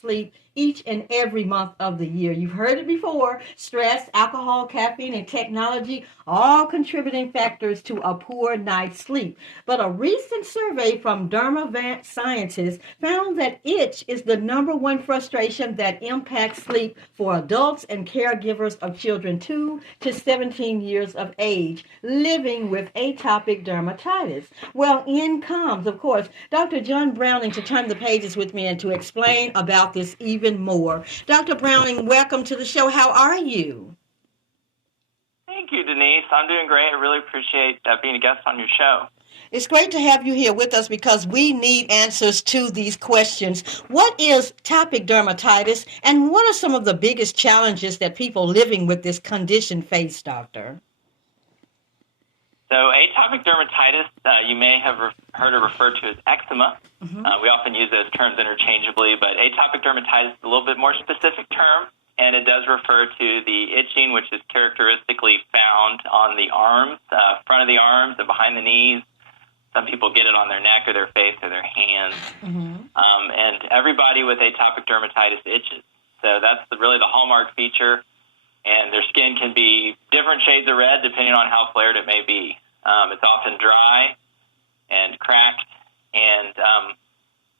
sleep each and every month of the year. You've heard it before: stress, alcohol, caffeine, and technology, all contributing factors to a poor night's sleep. But a recent survey from Dermavant scientists found that itch is the number one frustration that impacts sleep for adults and caregivers of children 2 to 17 years of age living with atopic dermatitis. Well, in comes, of course, Dr. John Browning to turn the pages with me and to explain about this even more. Dr. Browning, welcome to the show. How are you? Thank you, Denise. I'm doing great. I really appreciate being a guest on your show. It's great to have you here with us because we need answers to these questions. What is atopic dermatitis, and what are some of the biggest challenges that people living with this condition face, doctor? So atopic dermatitis, you may have heard it referred to as eczema. We often use those terms interchangeably, but atopic dermatitis is a little bit more specific term, and it does refer to the itching, which is characteristically found on the arms, front of the arms and behind the knees. Some people get it on their neck or their face or their hands. And everybody with atopic dermatitis itches. So that's really the hallmark feature. And their skin can be different shades of red depending on how flared it may be. It's often dry and cracked, and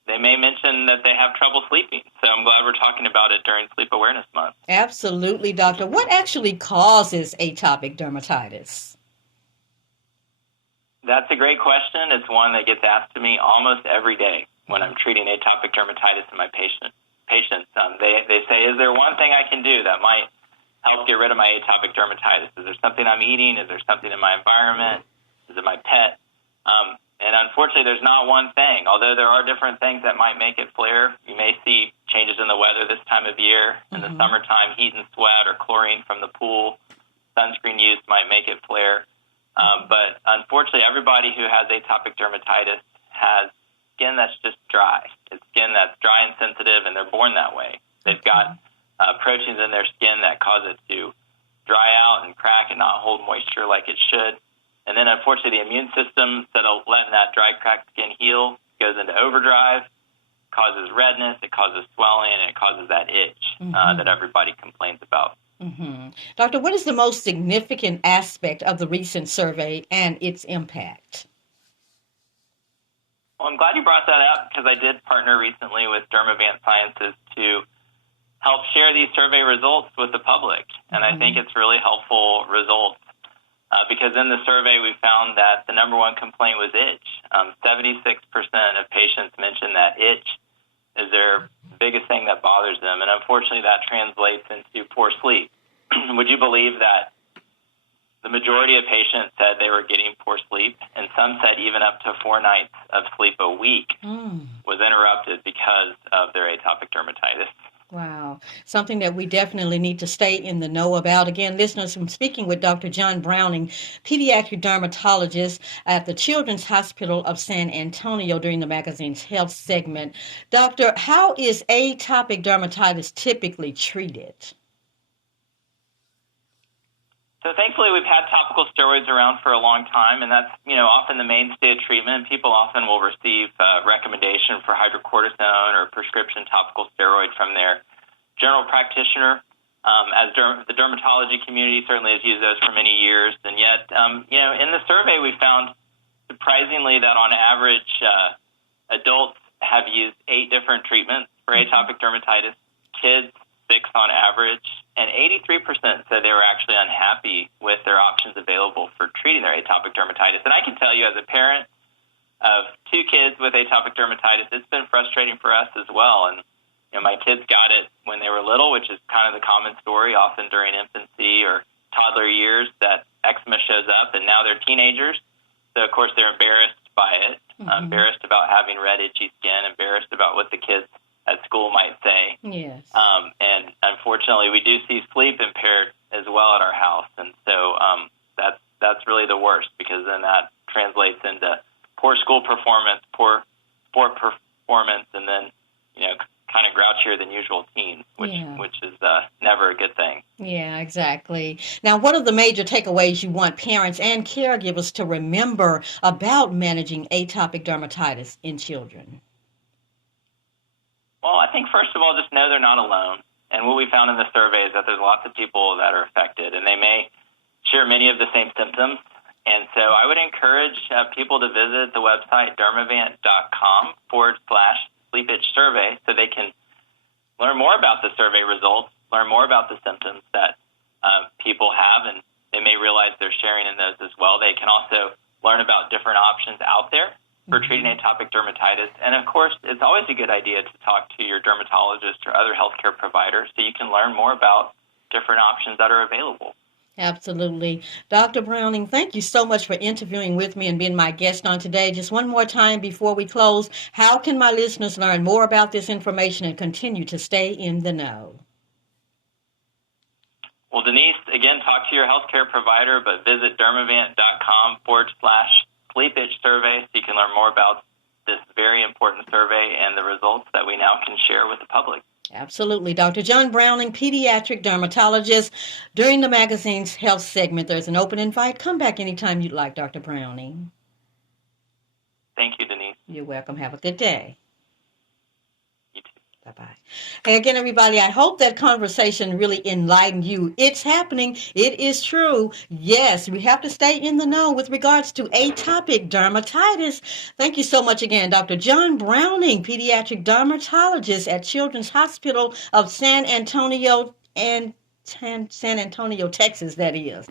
they may mention that they have trouble sleeping. So I'm glad we're talking about it during Sleep Awareness Month. Absolutely, doctor. What actually causes atopic dermatitis? That's a great question. It's one that gets asked to me almost every day when I'm treating atopic dermatitis in my patients. They say, is there one thing I can do that might help get rid of my atopic dermatitis? Is there something I'm eating? Is there something in my environment? Is it my pet? And unfortunately, there's not one thing, although there are different things that might make it flare. You may see changes in the weather this time of year. In the summertime, heat and sweat or chlorine from the pool, sunscreen use might make it flare. But unfortunately, everybody who has atopic dermatitis has skin that's just dry. It's skin that's dry and sensitive, and they're born that way. They've got proteins in their skin that cause it to dry out and crack and not hold moisture like it should. And then, unfortunately, the immune system, instead of letting that dry, cracked skin heal, goes into overdrive, causes redness, it causes swelling, and it causes that itch that everybody complains about. Doctor, what is the most significant aspect of the recent survey and its impact? Well, I'm glad you brought that up because I did partner recently with Dermavant Sciences to help share these survey results with the public. And I think it's really helpful results because in the survey we found that the number one complaint was itch. 76% of patients mentioned that itch is their biggest thing that bothers them. And unfortunately, that translates into poor sleep. Would you believe that the majority of patients said they were getting poor sleep, and some said even up to 4 nights of sleep a week was interrupted because of their atopic dermatitis. Wow. Something that we definitely need to stay in the know about. Again, listeners, I'm speaking with Dr. John Browning, pediatric dermatologist at the Children's Hospital of San Antonio during the magazine's health segment. Doctor, how is atopic dermatitis typically treated? So thankfully, we've had topical steroids around for a long time, and that's often the mainstay of treatment. People often will receive recommendation for hydrocortisone or prescription topical steroid from their general practitioner. As the dermatology community certainly has used those for many years, and yet, in the survey we found surprisingly that on average, adults have used 8 different treatments for atopic dermatitis. Kids 6 on average, and 83% said they were actually unhappy with their options available for treating their atopic dermatitis. And I can tell you as a parent of 2 kids with atopic dermatitis, it's been frustrating for us as well. And my kids got it when they were little, which is kind of the common story, often during infancy or toddler years that eczema shows up, and now they're teenagers. So, of course, they're embarrassed by it, embarrassed about having red, itchy skin, embarrassed about what the kids at school might say. Yes. And unfortunately, we do see sleep impaired as well at our house. And so that's really the worst because then that translates into poor school performance, poor sport performance, and then, kind of grouchier than usual teens, which is never a good thing. Yeah, exactly. Now, what are the major takeaways you want parents and caregivers to remember about managing atopic dermatitis in children? Well, I think first of all, just know they're not alone. And what we found in the survey is that there's lots of people that are affected, and they may share many of the same symptoms. And so I would encourage people to visit the website dermavant.com/sleep itch survey so they can learn more about the survey results, learn more about the symptoms that people have, and they may realize they're sharing in those as well. They can also learn about different options out there for treating atopic dermatitis. And of course, it's always a good idea to talk to your dermatologist or other healthcare providers so you can learn more about different options that are available. Absolutely. Dr. Browning, thank you so much for interviewing with me and being my guest on today. Just one more time before we close, how can my listeners learn more about this information and continue to stay in the know? Well, Denise, again, talk to your healthcare provider, but visit dermavant.com/sleep itch survey so you can learn more about this very important survey and the results that we now can share with the public. Absolutely. Dr. John Browning, pediatric dermatologist. During the magazine's health segment, there's an open invite. Come back anytime you'd like, Dr. Browning. Thank you, Denise. You're welcome. Have a good day. You too. Bye-bye. Hey, again, everybody, I hope that conversation really enlightened you. It's happening. It is true. Yes, we have to stay in the know with regards to atopic dermatitis. Thank you so much again, Dr. John Browning, pediatric dermatologist at Children's Hospital of San Antonio, Texas, that is.